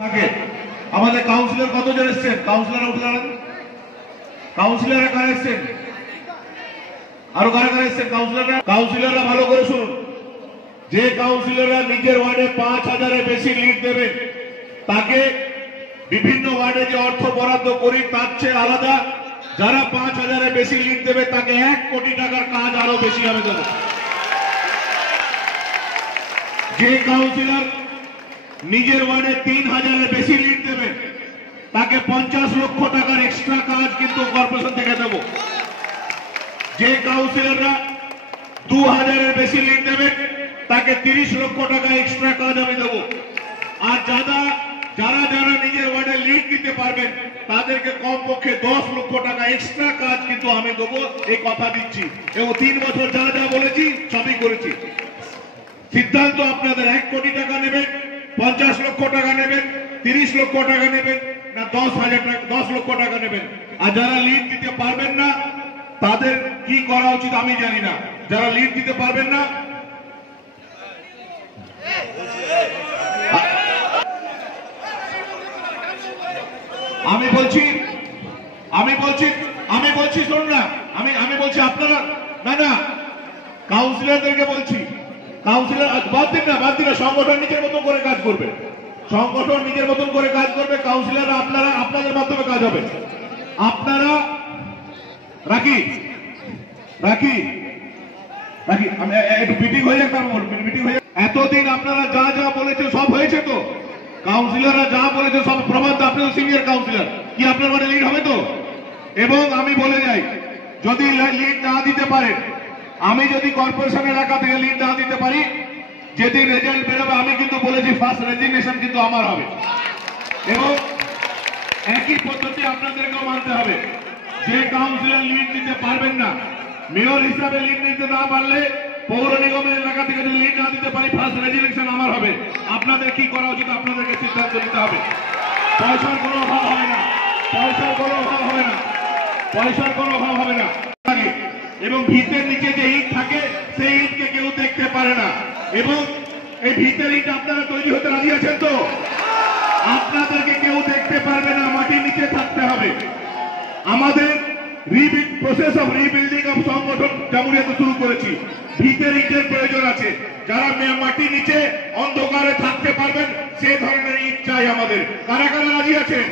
থাকে। আমাদের কাউন্সিলর কতজন এসছেন? কাউন্সিলর উঠে দাঁড়ান। কাউন্সিলররা কারা এসছেন? আরও কারা কারা এসছেন? কাউন্সিলররা কাউন্সিলররা ভালো করে শুনুন। যে কাউন্সিলররা নিজের ওয়ার্ডে পাঁচ হাজারের বেশি লিড দেবেন তাকে বিভিন্ন ওয়ার্ডে যে অর্থ বরাদ্দ করি, তার চেয়ে আলাদা যারা পাঁচ হাজারের বেশি লিড দেবে, তাকে এক কোটি টাকার কাজ আরও বেশি আমি দেবো। যে কাউন্সিলর নিজের ওয়ার্ডে তিন হাজারের বেশি লিড দেবেন তাকে পঞ্চাশ লক্ষ টাকার এক্সট্রা কাজ কিন্তু কর্পোরেশন থেকে দেব। যে কাউন্সিলররা দু হাজারের বেশি লিড দেবেন তাকে তিরিশ লক্ষ টাকা এক্সট্রা কাজ আমি দেব। আর যারা যারা যারা নিজের ওয়ার্ডে লিড দিতে পারবেন, তাদেরকে কমপক্ষে দশ লক্ষ টাকা এক্সট্রা কাজ কিন্তু আমি দেবো। এই কথা দিচ্ছি। এবং তিন বছর যা যা বলেছি, সবই করেছি। সিদ্ধান্ত আপনাদের এক কোটি টাকা নেবেন পঞ্চাশ লক্ষ টাকা নেবেন, তিরিশ লক্ষ টাকা নেবেন, না দশ হাজার টাকা, দশ লক্ষ টাকা নেবেন। আর যারা লিড দিতে পারবেন না, তাদের কি করা উচিত আমি জানি না। যারা লিড দিতে পারবেন না, আমি বলছি আমি বলছি আমি বলছি, শুনুন না, আমি আমি বলছি আপনারা, না না কাউন্সিলরদেরকে বলছি। কাউন্সিলর বাদ দিন না, বাদ দিন সংগঠন নিজের মতন করে কাজ করবে। সংগঠন নিজের মতন করে কাজ করবে কাউন্সিলর আপনারা, আপনাদের মাধ্যমে কাজ হবে। আপনারা, রাখি রাখি রাখি, আমি একটু মিটিং হয়ে যাক মিটিং হয়ে এতদিন আপনারা যা যা বলেছে সব হয়েছে তো? কাউন্সিলররা যা বলেছে সব প্রমাণ তো আপনি সিনিয়র কাউন্সিলর কি আপনার মানে লিড হবে তো? এবং আমি বলে যাই, যদি লিড না দিতে পারেন আমি যদি কর্পোরেশন এলাকা থেকে লিড না দিতে পারি, যেদিন রেজাল্ট বেরোবে, আমি কিন্তু বলেছি ফার্স্ট রেজিগনেশন কিন্তু আমার হবে। এবং একই পদ্ধতি আপনাদেরকেও মানতে হবে। যে কাউন্সিলর লিড দিতে পারবেন না মেয়র হিসাবে লিড নিতে না পারলে পৌর নিগমের এলাকা থেকে যদি লিড না দিতে পারি ফার্স্ট রেজিগনেশন আমার হবে। আপনাদের কি করা উচিত আপনাদেরকে সিদ্ধান্ত নিতে হবে। পয়সার কোনো অভাব হবে না। পয়সার কোনো অভাব হবে না। পয়সার কোনো অভাব হবে না। এবং ভিতের নিচে যে ইট থাকে, সেই ইটকে কেউ দেখতে পারে না। এবং এই ভিতের ইট আপনারা তৈরি হতে রাজি আছেন তো? আপনাদেরকে কেউ দেখতে পারবে না, মাটির নিচে থাকতে হবে। আমাদের প্রসেস অফ রিবিল্ডিং অফ সংগঠন জামুরিয়াতে শুরু করেছি, ভিতের ইটের প্রয়োজন আছে। যারা মে- মাটির নিচে অন্ধকারে থাকতে পারবেন, সে ধরনের ইট চাই আমাদের। কারা কারা রাজি আছেন?